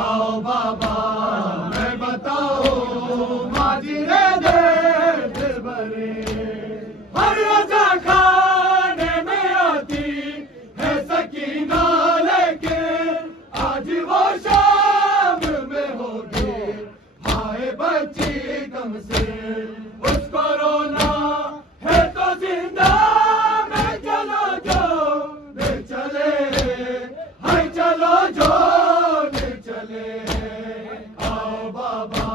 आओ बाबा मैं बताऊं माजरे दर्द भरे। हर रोजा खाने में आती है सकीना लेके, आज वो शाम में होगी हाय बच्ची गम से। उसको रोना है तो जिंदा में चलो जो ले चले, हाय चलो जो ले चले। आओ बाबा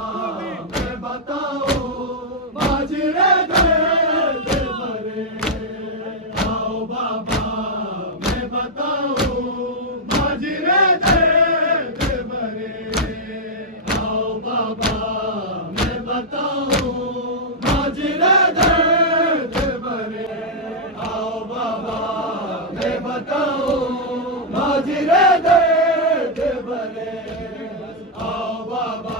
मैं बताऊं माजरे दर्द भरे। आओ बाबा मैं बताऊं माजरे दर्द भरे। आओ बाबा मैं बताऊं माजरे दर्द भरे। आओ बाबा मैं बताऊं माजरे दर्द भरे। आओ बाबा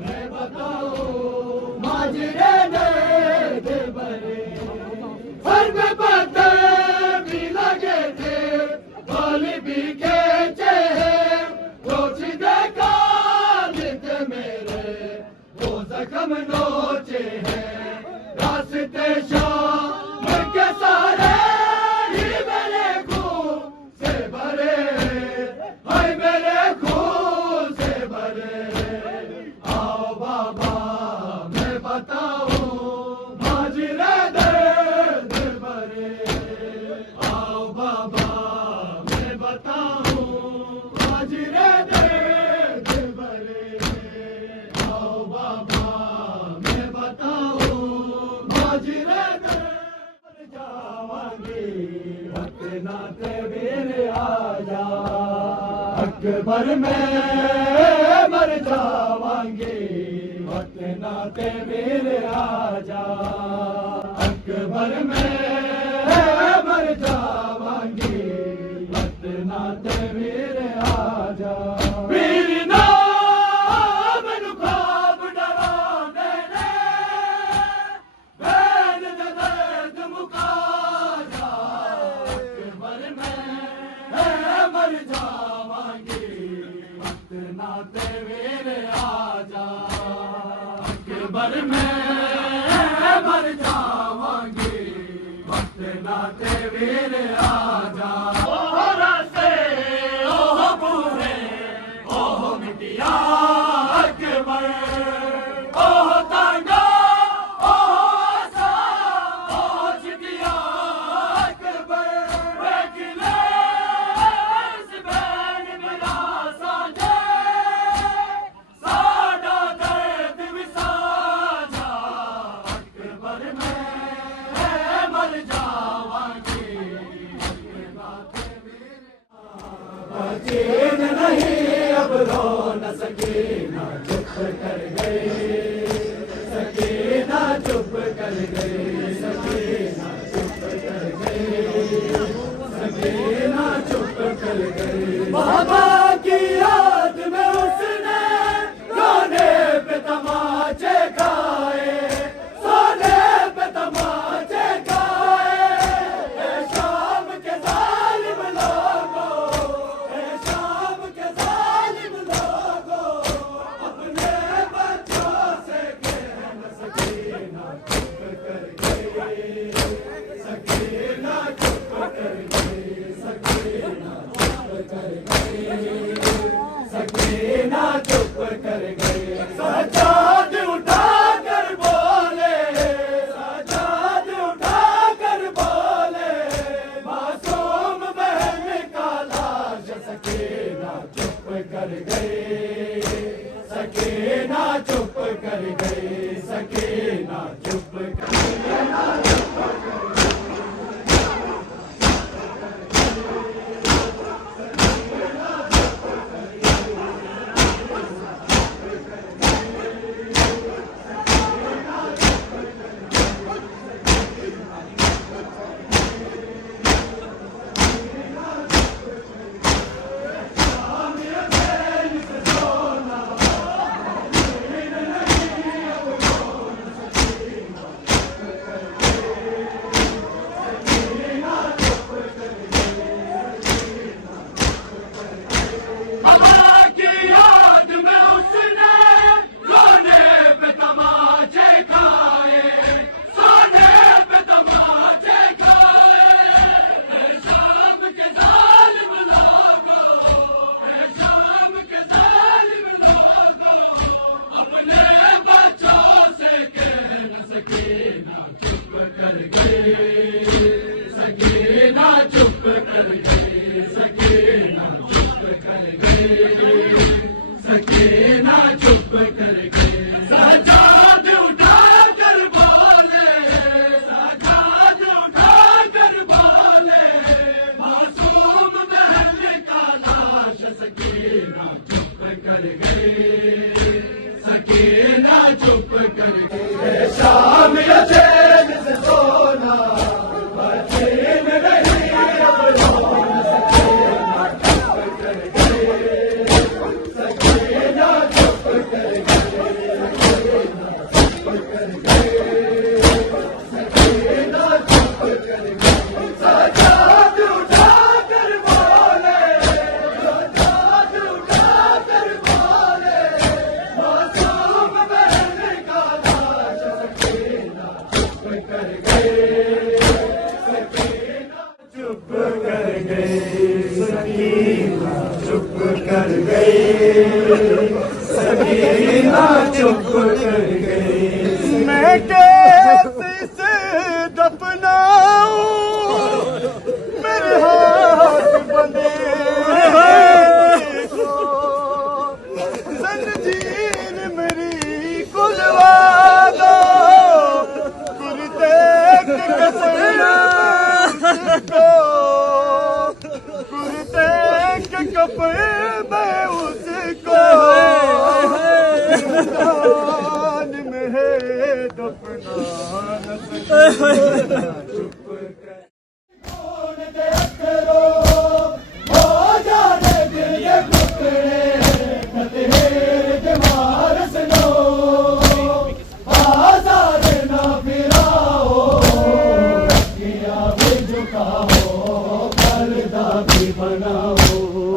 मैं बताऊं माजरे दर्द भरे। सर पे पत्थर भी लगे थे, बाल भी खींचे हैं, रोशिदे कान थे मेरे, वो जख्म नोचे हैं। रास्ते शाम के सारे ही मेरे खून से भरे, हाय मेरे खून से भरे। आओ बाबा मैं बताऊं माजरे दर्द भरे। आओ बाबा मैं बताऊं माजरे दर्द भरे। आओ बाबा मैं बताऊं माजरे दर्द जावांगे। वक्त नाते वीर आजा, अकबर में मर जावांगे। वक्त नाते वीर आजा, अकबर में मर जावांगे। वक्त नाते वीर आजा। वीर नाम ख्वाब डराने ने, बैन दे दर्द मुका जा। अकबर में मर जावांगे। वक्त नाते वीर आजा, अकबर में मर जावांगे। वक्त नाते वीर आजा। ओह रास्ते ओह पूरे ओह मिटिया अकबर, ओह तांगा ओह आसा ओह चिटिया अकबर। वेखले इस बैन मेरा साझे, साडा दर्द विसाझा। अकबर में मर जावांगे। चैन नहीं अब रो न सकीना चुप कर गई। सकीना चुप कर गई। सकीना चुप कर गई। सकीना चुप कर गई। बाबा की याद में उसने रोने पे तमाचे खाए, सोने पे तमाचे खाए। ए शाम के जालिम लोगों, ए शाम के जालिम लोगों, अपने बच्चों से कहना सकीना चुप कर गई। सकीना चुप कर गई। सकीना चुप कर गई। सकीना चुप कर गई। सजाद उठा कर बोले, सजाद उठा कर बोले, मासूम बहन का लाश। सकीना चुप कर गई। सकीना चुप कर गई। सकीना चुप कर गई। सकीना चुप कर गए, सजाद उठा कर बोले, सजाद उठा कर बोले, मासूम बहन का लाश सकीना चुप कर गए, सकीना चुप कर गए। शाम या चैन से सोना बचैन रही अब रोन, सकीना चुप कर गए, सकीना चुप कर गए, सकीना चुप कर गए, सजाद उठा कर बोले, सजाद उठा कर बोले, मासूम बहन का लाश सकीना चुप कर गए, सकीना चुप कर गए, सकीना चुप कर गए, सकीना चुप कर गए। मैं कैसे से दफनाऊं, मेरे हाथ बंधे को, जंजीर मेरी खुलवा दो, कुर्ते के कपड़े उसको, कुर्ते के कपड़े में उसको, दान में है दफना न सकीना चुप कर। कौन देख रो हो जाने दिल ये टुकड़े, खतरेर के मार सुनो, बाजार ना फिराओ, अखियां भी झुकाओ, पर्दा भी बनाओ,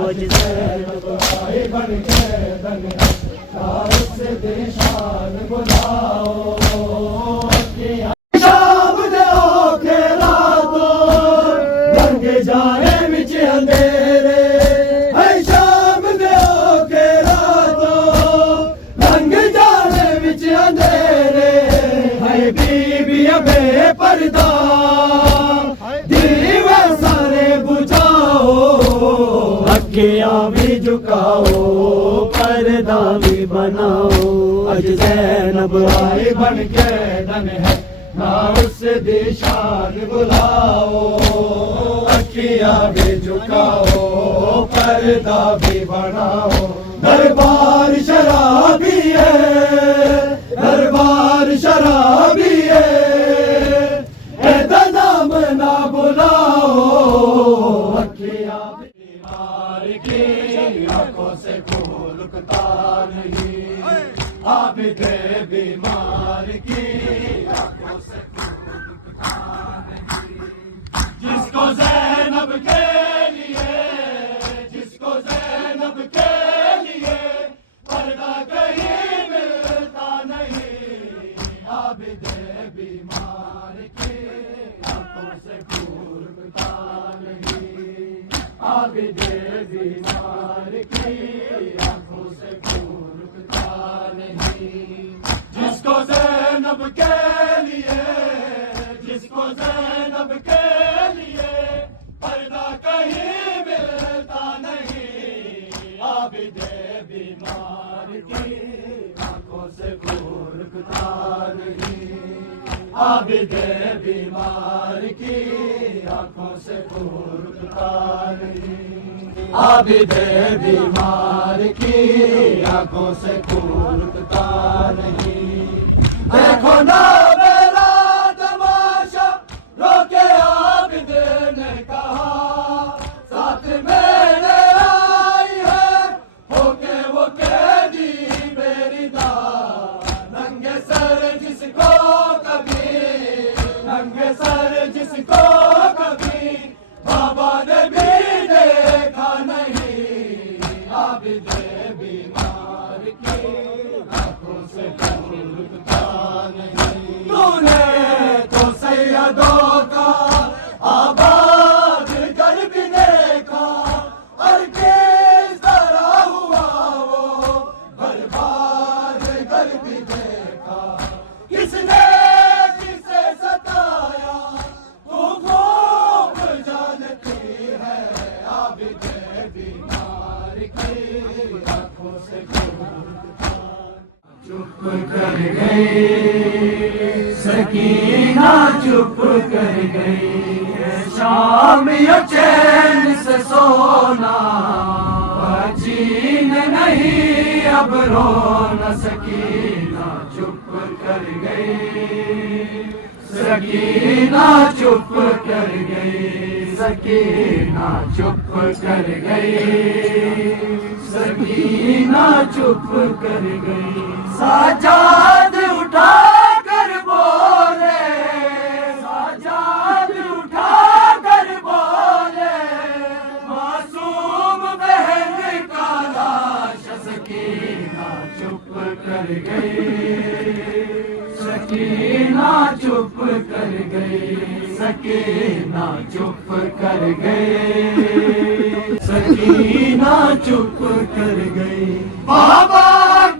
आज सैनब आए बन के बन से देशान बुलाओ, शाम दे ओखे रातों लंघे जाए विच अंधेरे, है शाम दे ओखे रातों लंघे जाए विच अंधेरे, है बीबी बेपर्दा दीवे सारे बुझाओ, अखियां भी झुकाओ, पर्दा भी बनाओ, आज ज़ैनब आए बन के धन है ना उससे दिशान बुलाओ, अखियां भी झुकाओ, पर्दा भी बनाओ, दरबार शराबी है, दरबार शराबी है, ऐसा नाम ना बुलाओ, अखियां बीमार की आंखों से खून रुकता नहीं, आबिद बीमार की आंखों से खून रुकता नहीं, जिसको ज़ैनब के लिए, जिसको ज़ैनब के लिए पर्दा कहीं मिलता नहीं, आबिद बीमार की आंखों से खून रुकता नहीं, आबिद बीमार की आंखों से खून रुकता नहीं, जिसको ज़ैनब के लिए, जिसको ज़ैनब के लिए पर्दा कहीं मिलता नहीं, आबिद बीमार की आंखों से खून रुकता नहीं, आबिद बीमार की आंखों से खून रुकता नहीं, आबिद बीमार की आंखों से खून रुकता नहीं। देखो ना मेरा तमाशा रोके आबिद ने कहा, साथ मेरे आई है होके वो कैदी मेरी दा, नंगे सर जिसको कभी, नंगे सर जिसको कभी बाबा ने भी देखा नहीं, आबिद बीमार की से चुप कर गई सकीना, चुप कर गई शाम ये चैन से सोना, जीन नहीं अब रो न सकीना, चुप कर गई सकीना, चुप कर गई सकीना, चुप कर गई सकीना, चुप कर गई। साजाद उठा कर बोले, साजाद उठा कर बोले, मासूम बहन का लाश, सकीना चुप कर गई सकीना, चुप कर गई सकीना, चुप कर गई सकीना, चुप कर गई। बाबा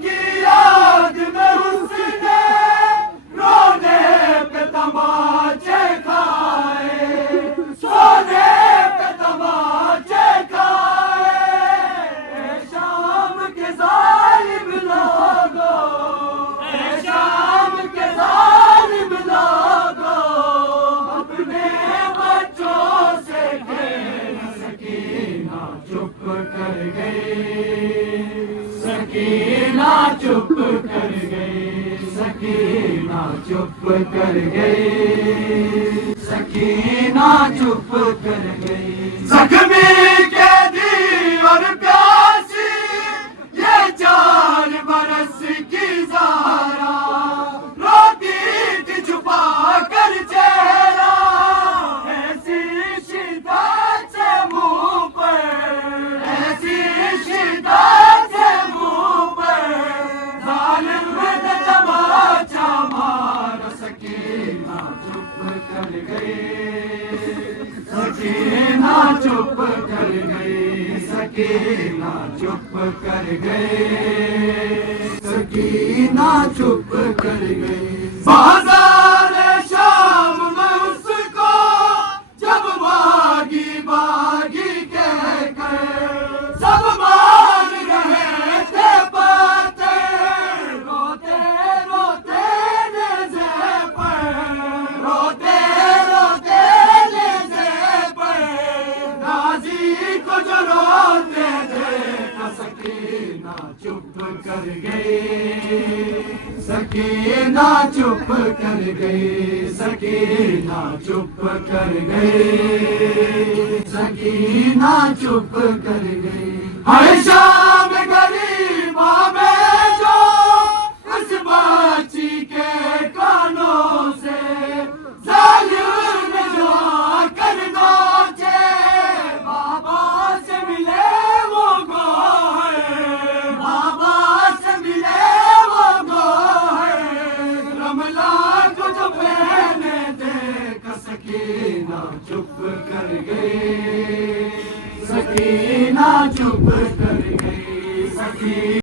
की याद में उसने रोने पे तमाचे खाए, सोने पे तमाचे खाए, शाम के जालिम लोगों, शाम के जालिम लोगों, अपने बच्चों से खेल, सकीना चुप कर गई सकीना, चुप कर गई सकीना, चुप कर गई सकीना, चुप कर गई। जख्मी कैदी और प्यासी ये 4 बरस की ज़ारा, रोती थी छुपा कर चेहरा, ऐसी शिद्दत से मुंह पर, ऐसी शिद्दत से मुंह पर, जालिम ने तमाचा मारा, सकीना चुप कर गई सकीना, चुप कर गई सकीना, चुप कर गई सकीना, चुप कर गई। बाजार शाम में उसको जब बागी बागी कहकर सब मान रहे थे पाते, रोते रोते नेज़े पर, रोते रोते नेज़े पर, गाजी को जो रोते थे, सकीना चुप कर गई सकीना, चुप कर गई सकीना, चुप कर गई सकीना, चुप कर गई। हर शाम